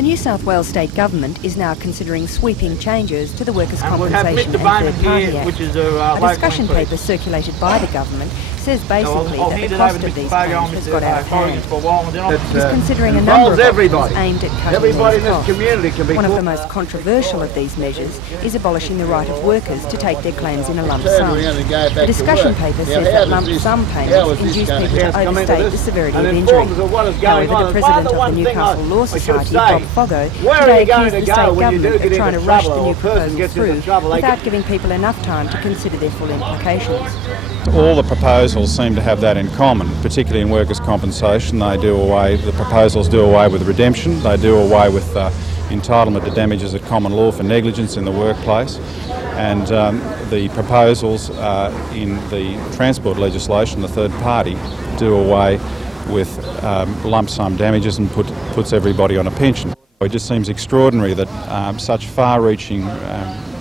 The New South Wales State Government is now considering sweeping changes to the Workers' Compensation and Third Party Act. A discussion paper circulated by the government says basically that the cost of these claims has got out of hand. It is considering a number of options aimed at cutting these costs. One of the most controversial of these measures is abolishing the right of workers to take their claims in a lump sum. The discussion paper says that lump sum payments induce people to overstate the severity of injury. However, the president of the Newcastle Law Society, Bob Foggo, today accused the state government of trying to rush the new proposal through without giving people enough time to consider their full implications. All the proposals seem to have that in common, particularly in workers' compensation. The proposals do away with redemption, they do away with entitlement to damages at common law for negligence in the workplace, and the proposals in the transport legislation, the third party, do away with lump sum damages and puts everybody on a pension. It just seems extraordinary that such far-reaching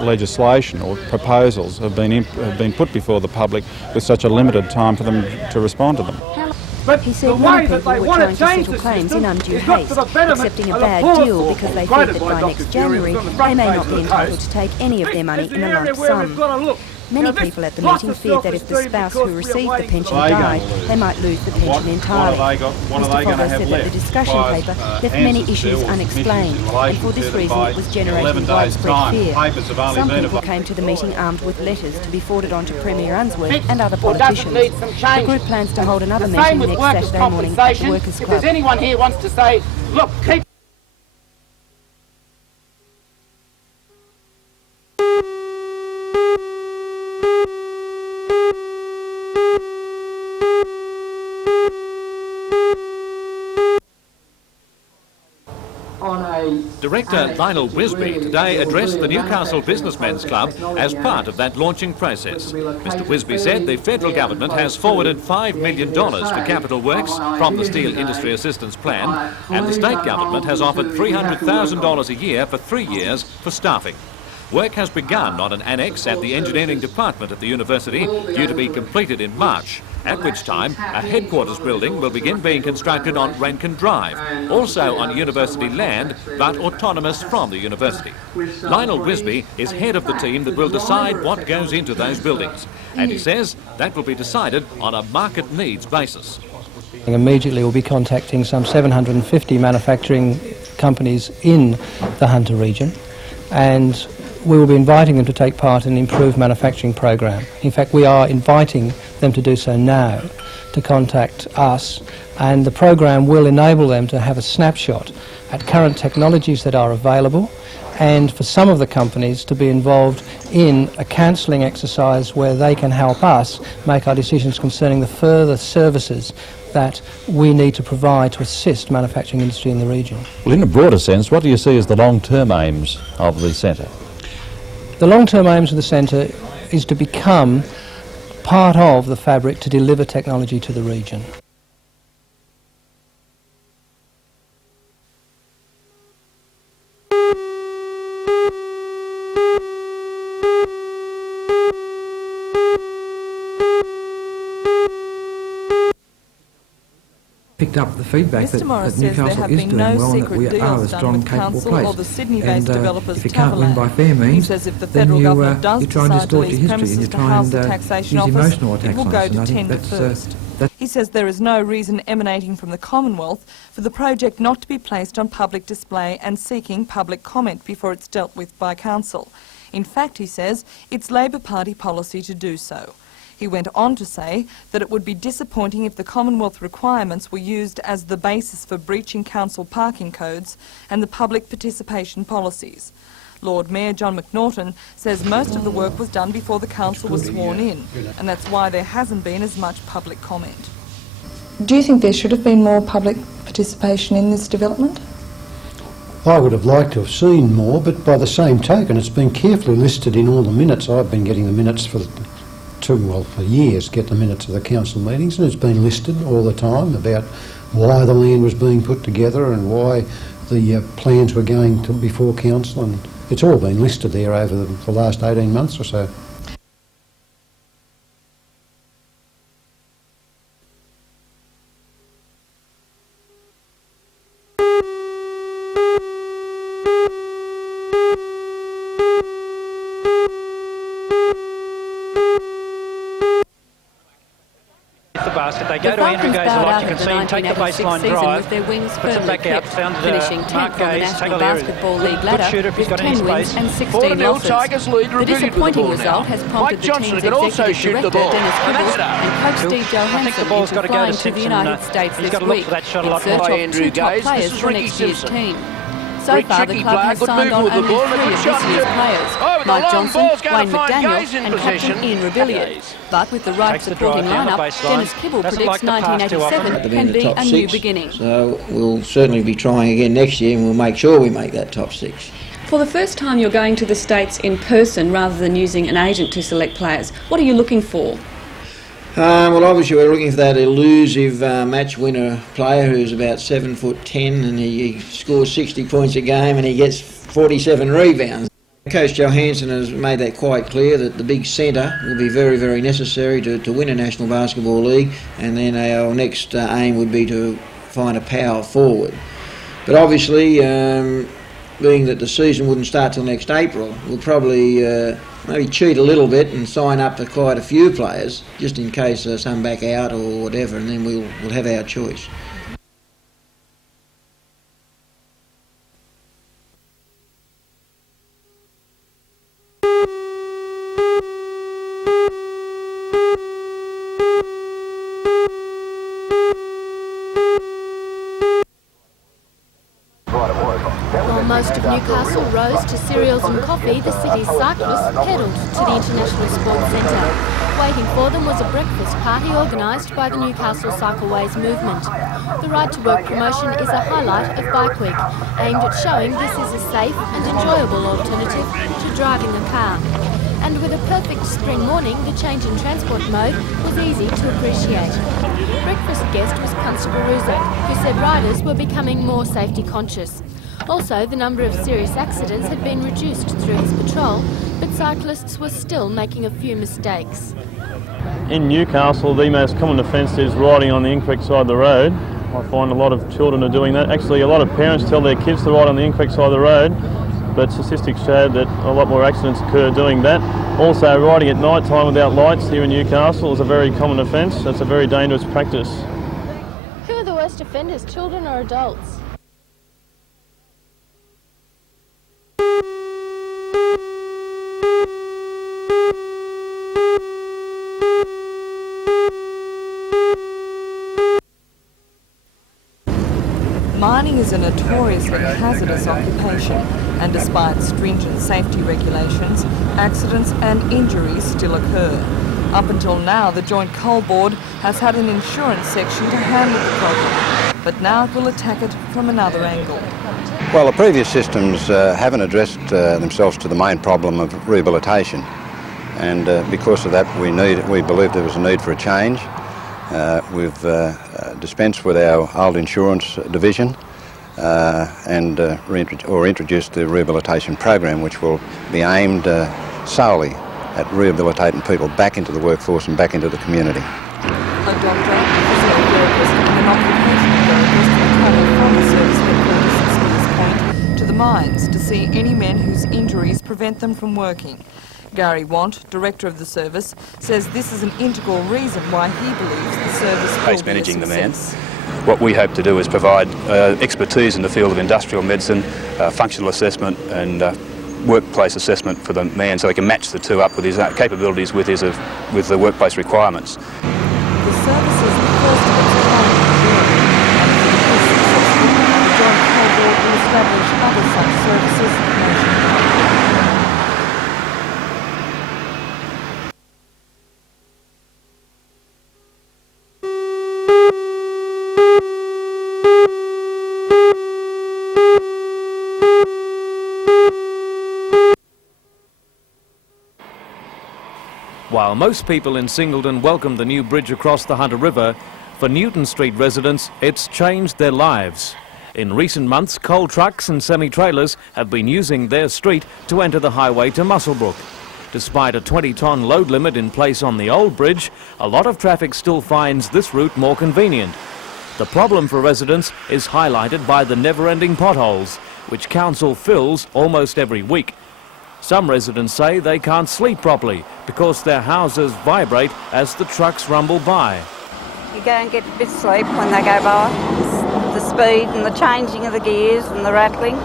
legislation or proposals have been put before the public with such a limited time for them to respond to them. He said many people were trying to settle claims in undue haste, accepting a bad deal because they feared that by next January they may not be entitled to take any of their money in a lump sum. Many people at the meeting feared that if the spouse who received the pension died, they might lose the pension entirely. Mr. Foggo said that the discussion paper left many issues unexplained, and for this reason it was generating widespread fear. Some people came to the meeting armed with letters to be forwarded on to Premier Unsworth and other politicians. The group plans to hold another meeting next Saturday morning at the Workers' Club. If there's anyone here wants to say, look, keep Director Lionel Wisby today addressed the Newcastle Businessmen's Club as part of that launching process. Mr Wisby said the federal government has forwarded $5 million for capital works from the Steel Industry Assistance Plan, and the state government has offered $300,000 a year for 3 years for staffing. Work has begun on an annex at the engineering department at the university, due to be completed in March, at which time a headquarters building will begin being constructed on Rankin Drive, also on university land, but autonomous from the university. Lionel Wisby is head of the team that will decide what goes into those buildings, and he says that will be decided on a market needs basis. Immediately we'll be contacting some 750 manufacturing companies in the Hunter region, and we will be inviting them to take part in the improved manufacturing program. In fact, we are inviting them to do so now, to contact us, and the program will enable them to have a snapshot at current technologies that are available, and for some of the companies to be involved in a counselling exercise where they can help us make our decisions concerning the further services that we need to provide to assist manufacturing industry in the region. Well, in a broader sense, what do you see as the long-term aims of the centre? The long-term aims of the centre is to become part of the fabric to deliver technology to the region. Picked up the feedback that Newcastle is doing well and that we are a strong, capable place. And if you can't win by fair means, then you're trying to distort your history and you're trying to use emotional attacks on us. And I think that's... He says there is no reason emanating from the Commonwealth for the project not to be placed on public display and seeking public comment before it's dealt with by Council. In fact, he says, it's Labor Party policy to do so. He went on to say that it would be disappointing if the Commonwealth requirements were used as the basis for breaching council parking codes and the public participation policies. Lord Mayor John McNaughton says most of the work was done before the council was sworn in, and that's why there hasn't been as much public comment. Do you think there should have been more public participation in this development? I would have liked to have seen more, but by the same token it's been carefully listed in all the minutes. I've been getting the minutes for years, get the minutes of the council meetings, and it's been listed all the time about why the land was being put together and why the plans were going to before council, and it's all been listed there over the last 18 months or so. basket. They The go to Andrew Falcons Gaze, bowed like out you can at the see, take the 1986 baseline season drive, with their wings puts it firmly back out, clipped, found finishing Mark 10th on the Gaze, National tackle area. Basketball League Good ladder shooter if he's with got any 10 wins space. and 16 4-0 losses. Tigers lead, The Rebellion disappointing with the result ball now. has prompted Mike the Johnson team's can also executive shoot the director ball. Dennis Kibble Ambassador. and coach Steve I think the Johansson ball's into got to go to flying to the Simpson. United States He's this got to look week for that shot a in lot search more. of Andrew 2 top Gaze. players This is for Ricky next year's Simpson. team. So Rick far, the Tricky club player, has good signed move on with the only ball, and a 3 good of shot this year's to- players, Oh, with the Mike long Johnson, ball's going to Wayne find McDaniel Gaze in and possession. captain Ian Rebellion. Gaze. But with the right Takes the supporting drive down the lineup, baseline. Dennis Kibble Doesn't predicts like the pass too often. 1987 can be a new beginning. So we'll certainly be trying again next year, and we'll make sure we make that top 6. For the first time you're going to the States in person rather than using an agent to select players. What are you looking for? Well, obviously we're looking for that elusive match winner player who's about 7'10", and he scores 60 points a game and he gets 47 rebounds. Coach Johansson has made that quite clear that the big centre will be very, very necessary to win a National Basketball League, and then our next aim would be to find a power forward. But obviously, being that the season wouldn't start till next April, we'll probably maybe cheat a little bit and sign up to quite a few players, just in case some back out or whatever, and then we'll have our choice. While most of Newcastle rose to cereals and coffee, the city's cyclists pedalled to the International Sports Centre. Waiting for them was a breakfast party organised by the Newcastle Cycleways movement. The Ride to Work promotion is a highlight of Bike Week, aimed at showing this is a safe and enjoyable alternative to driving a car. And with a perfect spring morning, the change in transport mode was easy to appreciate. Breakfast guest was Constable Ruzek, who said riders were becoming more safety conscious. Also, the number of serious accidents had been reduced through his patrol, but cyclists were still making a few mistakes. In Newcastle, the most common offence is riding on the incorrect side of the road. I find a lot of children are doing that. Actually, a lot of parents tell their kids to ride on the incorrect side of the road, but statistics show that a lot more accidents occur doing that. Also, riding at night time without lights here in Newcastle is a very common offence. That's a very dangerous practice. Who are the worst offenders, children or adults? Mining is a notoriously hazardous occupation, and despite stringent safety regulations, accidents and injuries still occur. Up until now, the Joint Coal Board has had an insurance section to handle the problem, but now it will attack it from another angle. Well, the previous systems haven't addressed themselves to the main problem of rehabilitation, and because of that we believe there was a need for a change. We've dispensed with our old insurance division and introduced the rehabilitation program, which will be aimed solely at rehabilitating people back into the workforce and back into the community. A doctor, a physical therapist and an occupational therapist will travel from the service headquarters at Smiths Point to the mines to see any men whose injuries prevent them from working. Gary Want, director of the service, says this is an integral reason why he believes the service will be managing a the man. success. What we hope to do is provide expertise in the field of industrial medicine, functional assessment and workplace assessment for the man, so he can match the two up with his capabilities with the workplace requirements. The service is the first of its kind in the world, and if it is successful, the Joint Coal Board will establish other such services nationwide. While most people in Singleton welcomed the new bridge across the Hunter River, for Newton Street residents, it's changed their lives. In recent months, coal trucks and semi-trailers have been using their street to enter the highway to Muswellbrook. Despite a 20-tonne load limit in place on the old bridge, a lot of traffic still finds this route more convenient. The problem for residents is highlighted by the never-ending potholes, which council fills almost every week. Some residents say they can't sleep properly because their houses vibrate as the trucks rumble by. You go and get a bit of sleep when they go by. The speed and the changing of the gears and the rattling.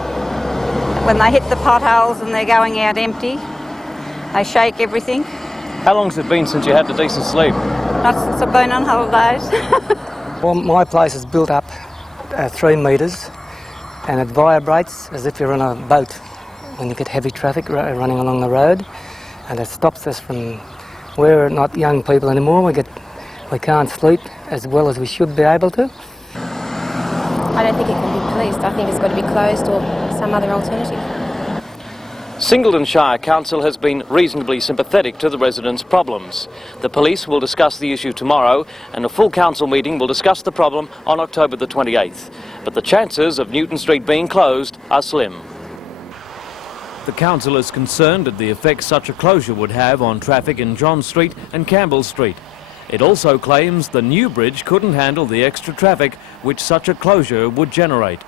When they hit the potholes and they're going out empty, they shake everything. How long's it been since you had a decent sleep? Not since I've been on holidays. Well, my place is built up 3 metres and it vibrates as if you're on a boat when you get heavy traffic running along the road, and it stops us from, we're not young people anymore, we can't sleep as well as we should be able to. I don't think it can be policed. I think it's got to be closed or some other alternative. Singleton Shire Council has been reasonably sympathetic to the residents' problems. The police will discuss the issue tomorrow and a full council meeting will discuss the problem on October the 28th. But the chances of Newton Street being closed are slim. The council is concerned at the effect such a closure would have on traffic in John Street and Campbell Street. It also claims the new bridge couldn't handle the extra traffic which such a closure would generate.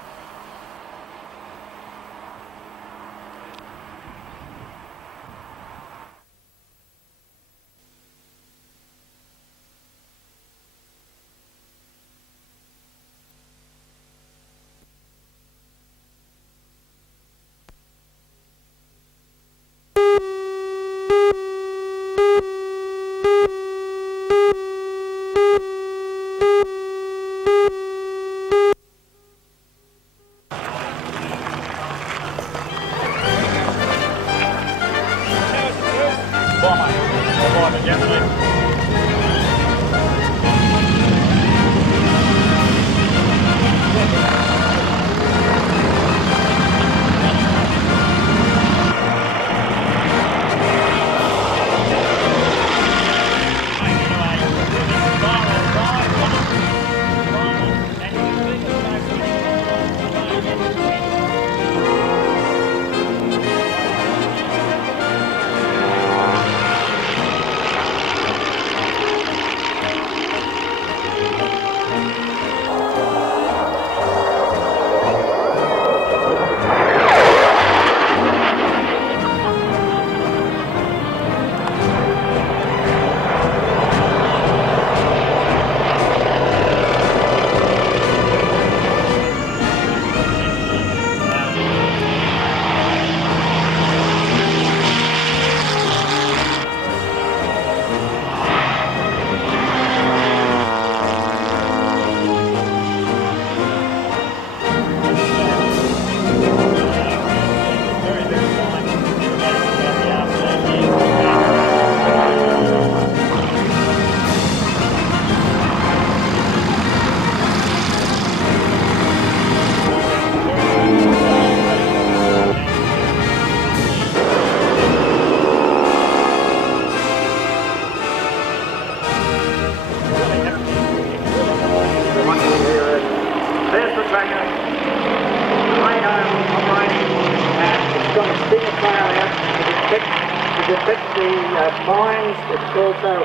Mines, it's also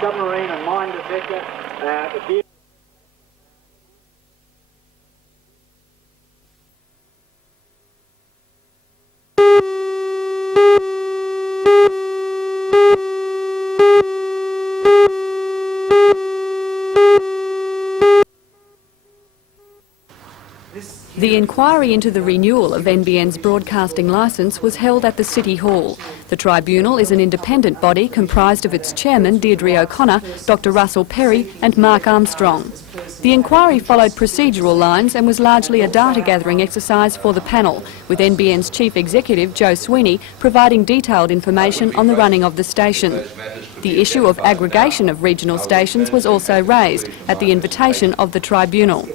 submarine and mine detector. The inquiry into the renewal of NBN's broadcasting licence was held at the City Hall. The tribunal is an independent body comprised of its chairman, Deirdre O'Connor, Dr Russell Perry and Mark Armstrong. The inquiry followed procedural lines and was largely a data-gathering exercise for the panel, with NBN's chief executive, Joe Sweeney, providing detailed information on the running of the station. The issue of aggregation of regional stations was also raised at the invitation of the tribunal.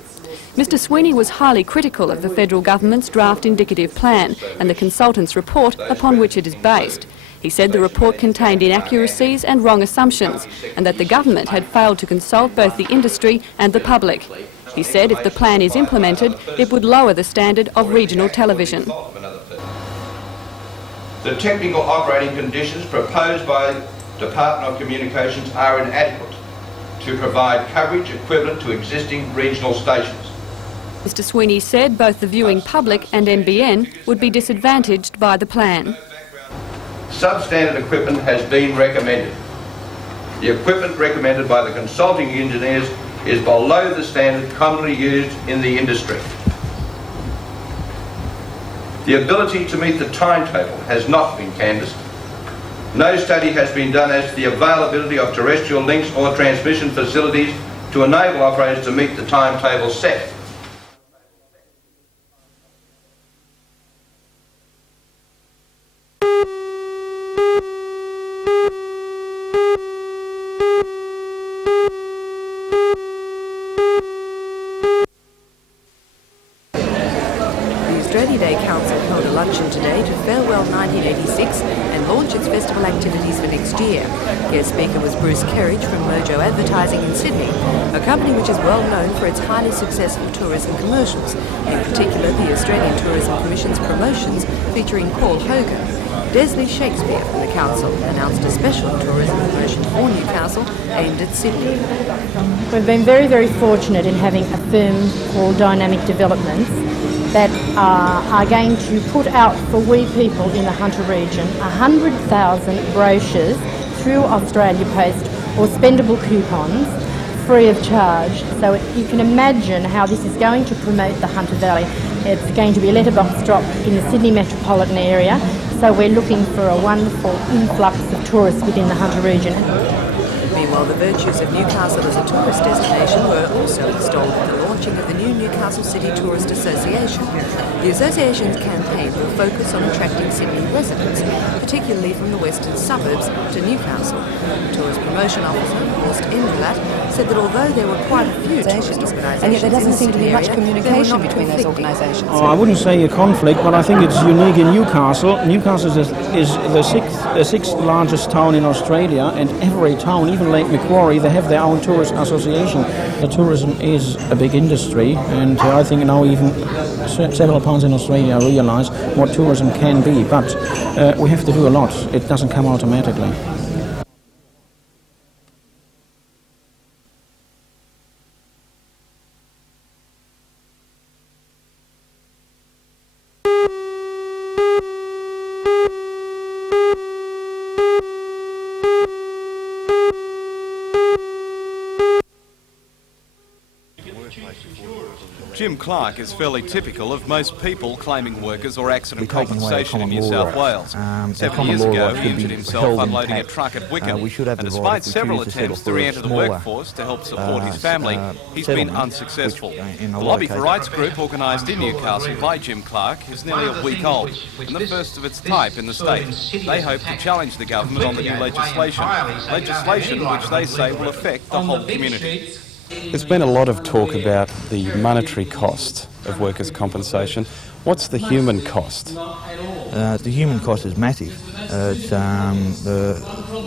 Mr Sweeney was highly critical of the federal government's draft indicative plan and the consultant's report upon which it is based. He said the report contained inaccuracies and wrong assumptions and that the government had failed to consult both the industry and the public. He said if the plan is implemented, it would lower the standard of regional television. The technical operating conditions proposed by the Department of Communications are inadequate to provide coverage equivalent to existing regional stations. Mr Sweeney said both the viewing public and NBN would be disadvantaged by the plan. Substandard equipment has been recommended. The equipment recommended by the consulting engineers is below the standard commonly used in the industry. The ability to meet the timetable has not been canvassed. No study has been done as to the availability of terrestrial links or transmission facilities to enable operators to meet the timetable set. Australia Day Council held a luncheon today to farewell 1986 and launch its festival activities for next year. Guest speaker was Bruce Kerridge from Mojo Advertising in Sydney, a company which is well known for its highly successful tourism commercials, in particular the Australian Tourism Commission's promotions featuring Paul Hogan. Desley Shakespeare from the council announced a special tourism promotion for Newcastle aimed at Sydney. We've been very, very fortunate in having a firm called Dynamic Developments that are going to put out for we people in the Hunter region 100,000 brochures through Australia Post or spendable coupons free of charge. So you can imagine how this is going to promote the Hunter Valley. It's going to be a letterbox drop in the Sydney metropolitan area, so we're looking for a wonderful influx of tourists within the Hunter region. Meanwhile, the virtues of Newcastle as a tourist destination were also extolled at the launching of the new Newcastle City Tourist Association. The association's campaign will focus on attracting Sydney residents, particularly from the western suburbs, to Newcastle. Tourist Promotion Officer Horst Endrelat said that although there were quite a few tourist organisations, and yet there doesn't seem to be much communication between those organisations. I wouldn't say a conflict, but I think it's unique in Newcastle. Newcastle is the sixth largest town in Australia, and every town, even Lake Macquarie, they have their own tourist association. The tourism is a big industry, and I think now even several towns in Australia realise what tourism can be, but we have to do a lot. It doesn't come automatically. Jim Clark is fairly typical of most people claiming workers or accident compensation in New South Wales. 7 years ago, he injured himself unloading a truck at Wickham, and despite several attempts to re-enter the workforce to help support his family, he's been unsuccessful. The Lobby for Rights group, organised in Newcastle by Jim Clark, is nearly a week old, and the first of its type in the state. They hope to challenge the government on the new legislation which they say will affect the whole community. There's been a lot of talk about the monetary cost of workers' compensation. What's the human cost? The human cost is massive.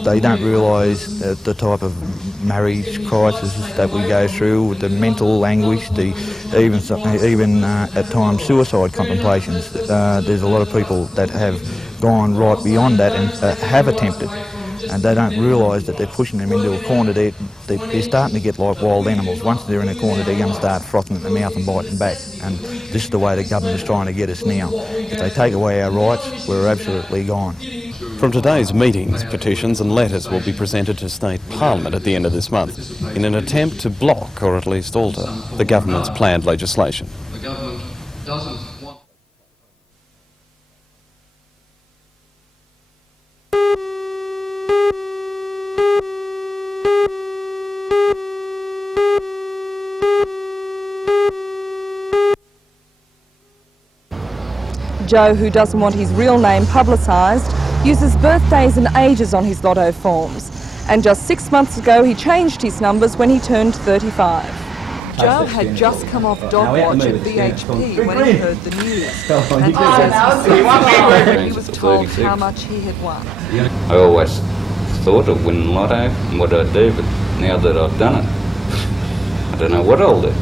They don't realise the type of marriage crisis that we go through, the mental anguish, even at times suicide contemplations. There's a lot of people that have gone right beyond that and have attempted. And they don't realise that they're pushing them into a corner. They're starting to get like wild animals. Once they're in a corner, they're going to start frothing at the mouth and biting back. And this is the way the government is trying to get us now. If they take away our rights, we're absolutely gone. From today's meetings, petitions and letters will be presented to State Parliament at the end of this month in an attempt to block, or at least alter, the government's planned legislation. The government doesn't want... Joe, who doesn't want his real name publicised, uses birthdays and ages on his lotto forms. And just 6 months ago, he changed his numbers when he turned 35. Joe had just come off dog watch at BHP when he heard the news. And he was told how much he had won. I always thought of winning lotto and what I'd do, but now that I've done it, I don't know what I'll do.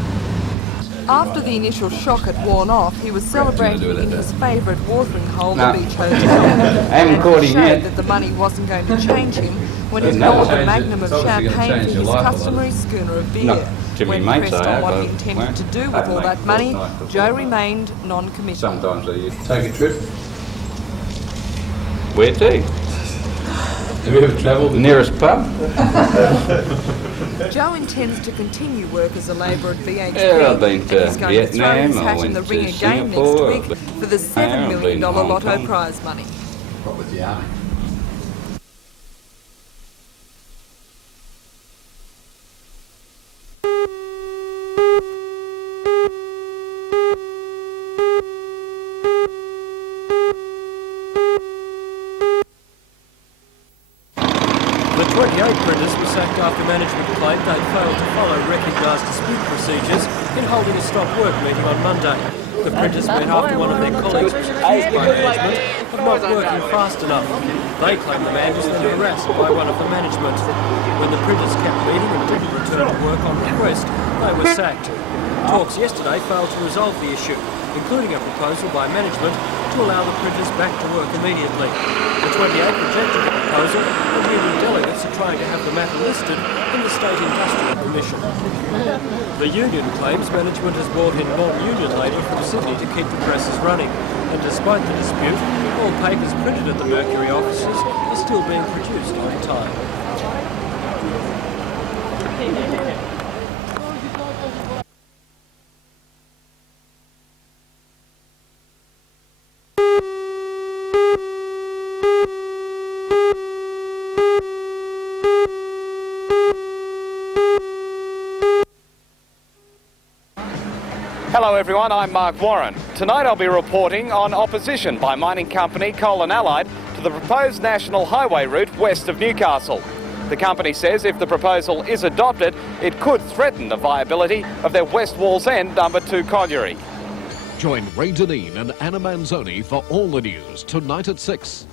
After the initial shock had worn off, he was celebrating in his favourite watering hole, the Beach Hotel. It showed that the money wasn't going to change him when he poured a magnum of champagne for his customary schooner of beer. When pressed on what he intended to do with all that money, Joe remained non-committal. Sometimes I take a trip. Where to? Have you ever travelled the nearest pub? Joe intends to continue work as a labourer at VHP. Yeah, I've been to He's going to throw his Vietnam, I hat in went the to ring again next Singapore, week for the $7 million lotto prize money. What with the army? The 28 printers were sacked after management claimed they'd failed to follow recognised dispute procedures in holding a stop work meeting on Monday. The printers went after one of their colleagues was accused by management of not working fast enough. They claim the man was then harassed by one of the management. When the printers kept meeting and didn't return to work on request, they were sacked. Talks yesterday failed to resolve the issue, including a proposal by management to allow the printers back to work immediately. The 28 rejected the proposal, and union delegates are trying to have the matter listed in the State Industrial Commission. The union claims management has brought in non-union labour from Sydney to keep the presses running, and despite the dispute, all papers printed at the Mercury offices are still being produced on time. Hello everyone, I'm Mark Warren. Tonight I'll be reporting on opposition by mining company Coal and Allied to the proposed national highway route west of Newcastle. The company says if the proposal is adopted, it could threaten the viability of their West Walls End number 2 colliery. Join Ray Deneen and Anna Manzoni for all the news tonight at 6.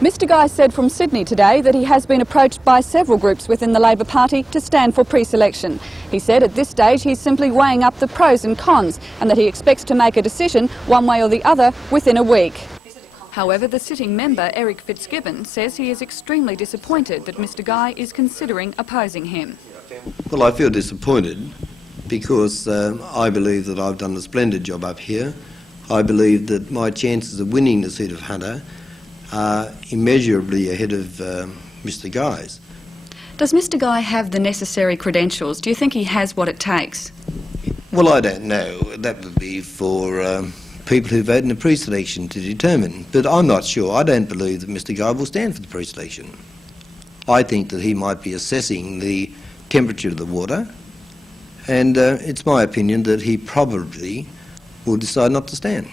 Mr Guy said from Sydney today that he has been approached by several groups within the Labor Party to stand for pre-selection. He said at this stage he's simply weighing up the pros and cons and that he expects to make a decision one way or the other within a week. However, the sitting member, Eric Fitzgibbon, says he is extremely disappointed that Mr Guy is considering opposing him. Well, I feel disappointed because I believe that I've done a splendid job up here. I believe that my chances of winning the seat of Hunter are immeasurably ahead of Mr Guy's. Does Mr Guy have the necessary credentials? Do you think he has what it takes? Well, I don't know. That would be for people who vote in the pre-selection to determine. But I'm not sure. I don't believe that Mr Guy will stand for the pre-selection. I think that he might be assessing the temperature of the water, and it's my opinion that he probably will decide not to stand.